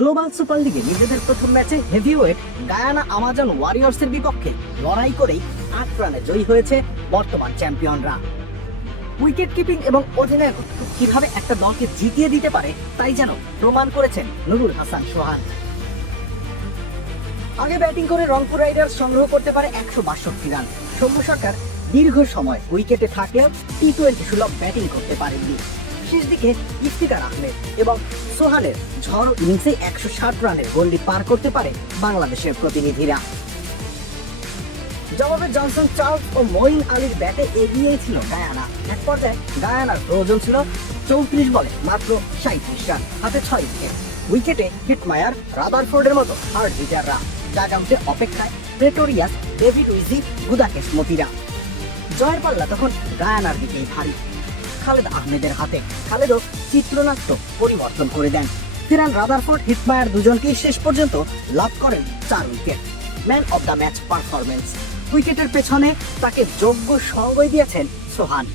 Global super লিগে নিজেদের প্রথম ম্যাচে হেভিওয়েট গায়ানা আমাজন ওয়ারিয়র্সের বিপক্ষে লড়াই করেই আট রানে জয়ী হয়েছে বর্তমান চ্যাম্পিয়নরা। উইকেট কিপিং এবং অধিনায়কত্ব কীভাবে একটা দলকে জিতিয়ে দিতে পারে তাই যেন প্রমাণ করেছেন নুরুল হাসান সোহান। আগে ব্যাটিং করে রংপুর রাইডার্স সংগ্রহ করতে পারে একশো বাষট্টি রান। সৌম্য সরকার দীর্ঘ সময় উইকেটে থাকলেও টি টোয়েন্টি সুলভ ব্যাটিং করতে পারেননি। শেষ দিকে ইফতিকার আহমেদ এবং সোহানের ঝড় ইনিংসে একশো ষাট রানের গন্ডি পার করতে পারে বাংলাদেশের প্রতিনিধিরা। জবাবে জনসন চার্লস ও মঈন আলীর ব্যাটে এগিয়ে ছিল গায়ানা। এক পর্যায়ে গায়ানার প্রয়োজন ছিল চৌত্রিশ বলে মাত্র সাঁত্রিশ রান, হাতে ছয় উইকেট। উইকেটে হিটমায়ার, রাদারফোর্ডের মতো হার্ড হিটাররা আউটে অপেক্ষায় প্রেটোরিয়াস, ডেভিড উইজি, গুদাকেশ মতিরা। জয়ের পাল্লা তখন গায়ানার দিকেই ভারী। খালেদ আহমেদের হাতে। খালেদও চিত্রনাট্য পরিবর্তন করে দেন। ফিরান রাদারফোর্ড, হিটমায়ার দুজনকেই শেষ পর্যন্ত লাভ করেন চার wicket. Man of the match performance উইকেটের পেছনে তাকে যোগ্য সঙ্গই দিয়েছেন সোহান।